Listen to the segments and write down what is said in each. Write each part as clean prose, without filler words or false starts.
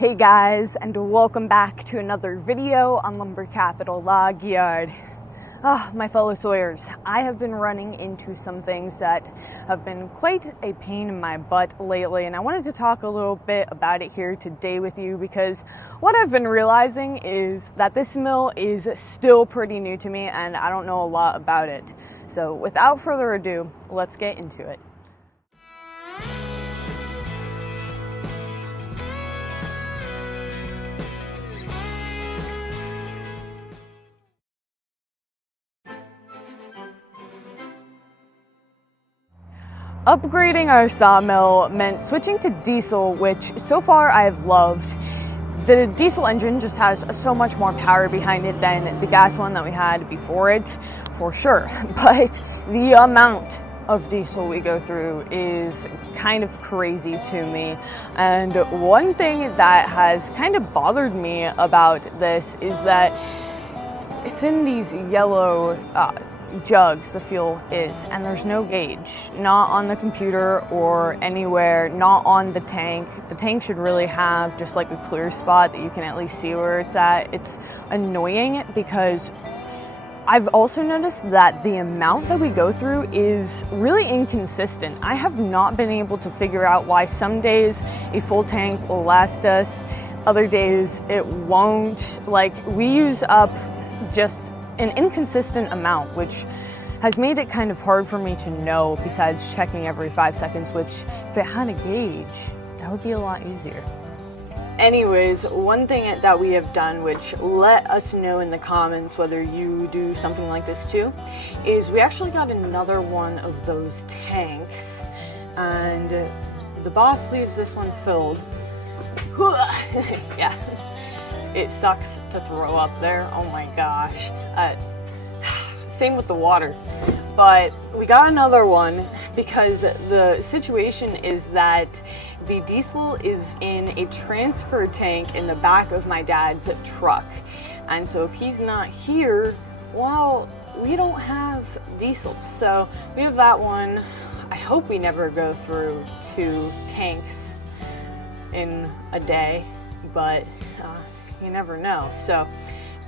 Hey guys, and welcome back to another video on Lumber Capital Log Yard. My fellow sawyers, I have been running into some things that have been quite a pain in my butt lately, and I wanted to talk a little bit about it here today with you because what I've been realizing is that this mill is still pretty new to me and I don't know a lot about it. So without further ado, let's get into it. Upgrading our sawmill meant switching to diesel, which so far I've loved. The diesel engine just has so much more power behind it than the gas one that we had before it, for sure. But the amount of diesel we go through is kind of crazy to me. And one thing that has kind of bothered me about this is that it's in these yellow jugs, the fuel is, and there's no gauge, not on the computer or anywhere, not on the tank. The tank should really have just like a clear spot that you can at least see where it's at. It's annoying because I've also noticed that the amount that we go through is really inconsistent. I have not been able to figure out why some days a full tank will last us, other days it won't. Like, we use up just an inconsistent amount, which has made it kind of hard for me to know, besides checking every 5 seconds, which if it had a gauge, that would be a lot easier. Anyways, one thing that we have done, which let us know in the comments whether you do something like this too, is we actually got another one of those tanks, and the boss leaves this one filled. Yeah. It sucks to throw up there, oh my gosh. Same with the water. But we got another one because the situation is that the diesel is in a transfer tank in the back of my dad's truck. And so if he's not here, well, we don't have diesel. So we have that one. I hope we never go through 2 tanks in a day, but you never know. So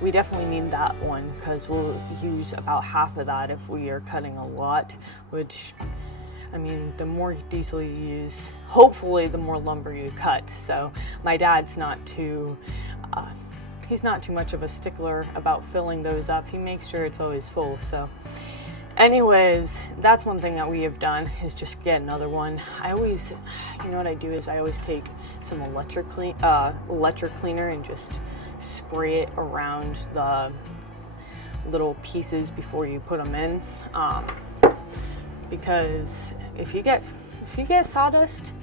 we definitely need that one because we'll use about half of that if we are cutting a lot, which, I mean, the more diesel you use, hopefully the more lumber you cut. So my dad's not too he's not too much of a stickler about filling those up. He makes sure it's always full. So anyways, that's one thing that we have done, is just get another one. You know what I do is I always take some electric cleaner and just spray it around the little pieces before you put them in, because if you get sawdust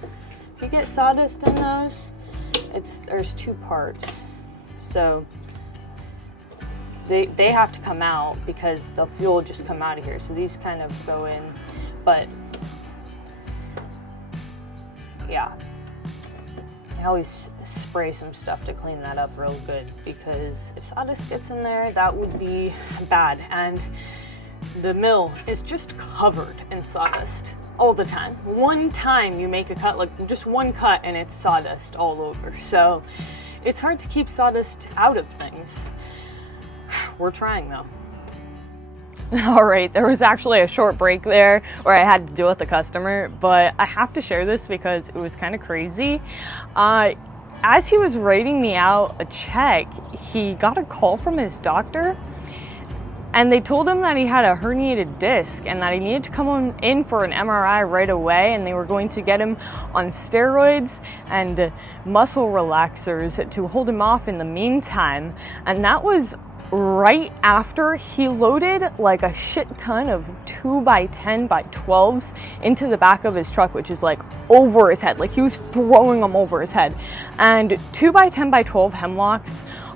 in those, there's 2 parts, so they have to come out because the fuel will just come out of here. So these kind of go in, but yeah, I always spray some stuff to clean that up real good, because if sawdust gets in there, that would be bad. And the mill is just covered in sawdust all the time. One time you make a cut, like just one cut, and it's sawdust all over. So it's hard to keep sawdust out of things. We're trying though. All right, there was actually a short break there where I had to deal with a customer, but I have to share this because it was kind of crazy. As he was writing me out a check, he got a call from his doctor, and they told him that he had a herniated disc and that he needed to come in for an MRI right away, and they were going to get him on steroids and muscle relaxers to hold him off in the meantime. And that was right after he loaded like a shit ton of 2x10x12s into the back of his truck, which is like over his head. Like, he was throwing them over his head. And 2x10x12 hemlocks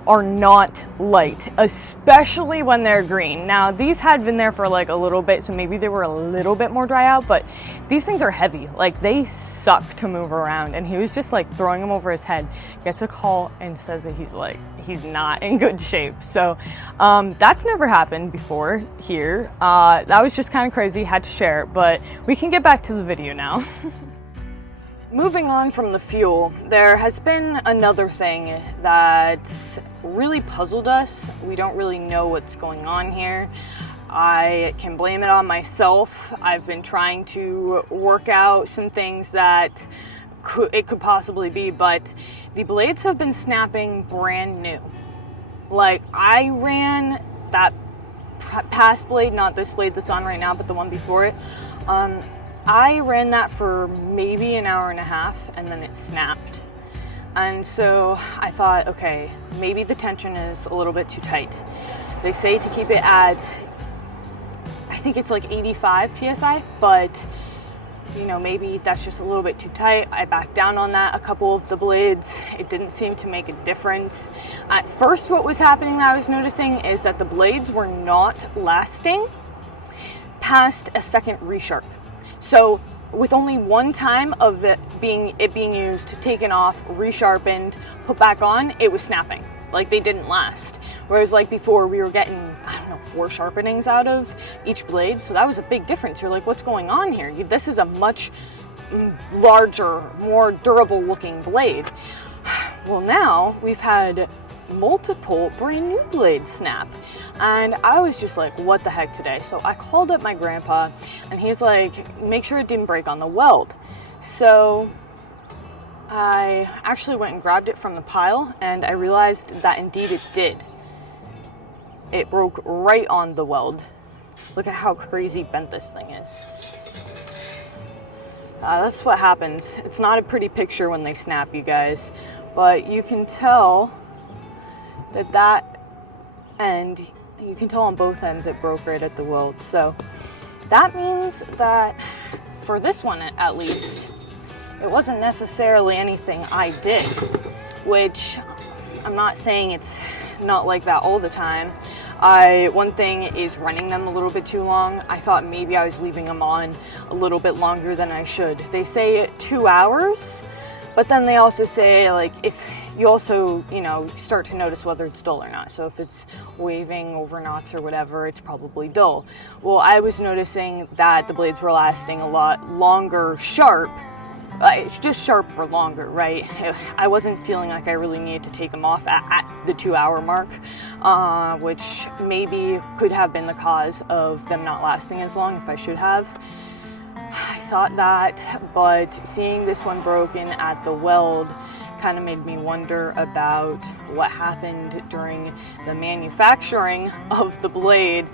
are not light, especially when they're green. Now, these had been there for like a little bit, so maybe they were a little bit more dry out, but these things are heavy. Like, they suck to move around, and he was just like throwing them over his head. Gets a call and says that he's not in good shape. So that's never happened before here. That was just kind of crazy, had to share it, but we can get back to the video now. moving on from the fuel, there has been another thing that's really puzzled us. We don't really know what's going on here. I can blame it on myself. I've been trying to work out some things that it could possibly be, but the blades have been snapping brand new. Like, I ran that past blade, not this blade that's on right now, but the one before it. I ran that for maybe an hour and a half, and then it snapped. And so I thought, okay, maybe the tension is a little bit too tight. They say to keep it at, I think it's like 85 PSI, but you know, maybe that's just a little bit too tight. I backed down on that a couple of the blades. It didn't seem to make a difference. At first, what was happening that I was noticing is that the blades were not lasting past a second resharp. So with only one time of it being used, taken off, resharpened, put back on, it was snapping. Like, they didn't last. Whereas like before, we were getting, I don't know, 4 sharpenings out of each blade. So that was a big difference. You're like, what's going on here? This is a much larger, more durable looking blade. Well, now we've had multiple brand new blades snap, and I was just like, what the heck today? So I called up my grandpa, and he's like, make sure it didn't break on the weld. So I actually went and grabbed it from the pile, and I realized that indeed it did. It broke right on the weld. Look at how crazy bent this thing is. That's what happens. It's not a pretty picture when they snap, you guys, but you can tell that end, you can tell on both ends it broke right at the weld. So that means that for this one at least, it wasn't necessarily anything I did, which I'm not saying it's not like that all the time. One thing is running them a little bit too long. I thought maybe I was leaving them on a little bit longer than I should. They say 2 hours, but then they also say, like, if you also, you know, start to notice whether it's dull or not. So if it's waving over knots or whatever, it's probably dull. Well, I was noticing that the blades were lasting a lot longer sharp. It's just sharp for longer, right? I wasn't feeling like I really needed to take them off at the 2 hour mark, which maybe could have been the cause of them not lasting as long if I should have. I thought that, but seeing this one broken at the weld kind of made me wonder about what happened during the manufacturing of the blade.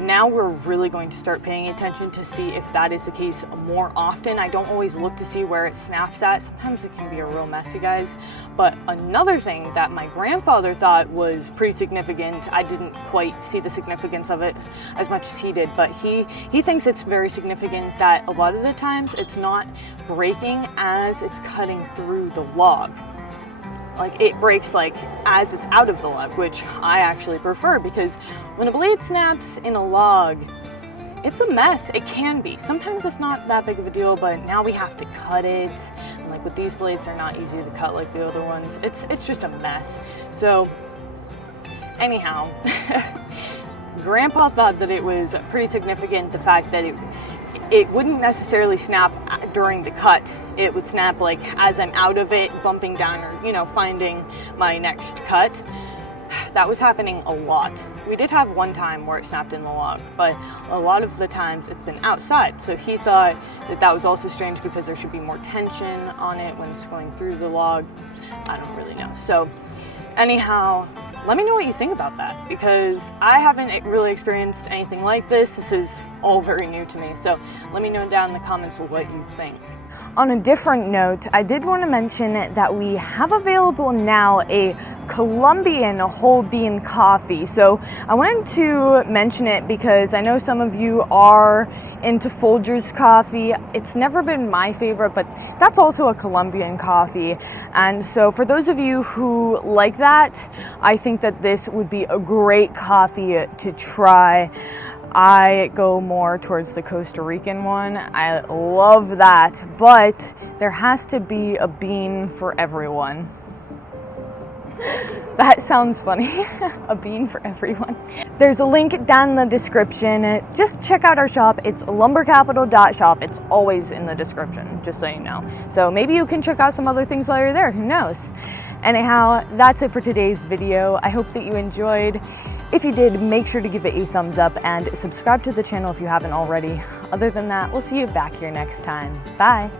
Now we're really going to start paying attention to see if that is the case more often. I don't always look to see where it snaps at. Sometimes it can be a real mess, you guys. But another thing that my grandfather thought was pretty significant, I didn't quite see the significance of it as much as he did, but he thinks it's very significant that a lot of the times it's not breaking as it's cutting through the log. Like, it breaks like as it's out of the log, which I actually prefer, because when a blade snaps in a log, it's a mess. It can be. Sometimes it's not that big of a deal, but now we have to cut it. And like with these blades, they're not easy to cut like the other ones. It's just a mess. So anyhow, Grandpa thought that it was pretty significant, the fact that it wouldn't necessarily snap during the cut. It would snap like as I'm out of it, bumping down, or, you know, finding my next cut. That was happening a lot. We did have one time where it snapped in the log, but a lot of the times it's been outside. So he thought that was also strange, because there should be more tension on it when it's going through the log. I don't really know. So anyhow, let me know what you think about that, because I haven't really experienced anything like this. This is all very new to me. So let me know down in the comments what you think. On a different note, I did want to mention that we have available now a Colombian whole bean coffee. So I wanted to mention it because I know some of you are into Folgers coffee. It's never been my favorite, but that's also a Colombian coffee. And so for those of you who like that, I think that this would be a great coffee to try. I go more towards the Costa Rican one. I love that, but there has to be a bean for everyone. That sounds funny. A bean for everyone. There's a link down in the description. Just check out our shop. It's lumbercapital.shop. It's always in the description, just so you know. So maybe you can check out some other things while you're there. Who knows? Anyhow, that's it for today's video. I hope that you enjoyed. If you did, make sure to give it a thumbs up and subscribe to the channel if you haven't already. Other than that, we'll see you back here next time. Bye.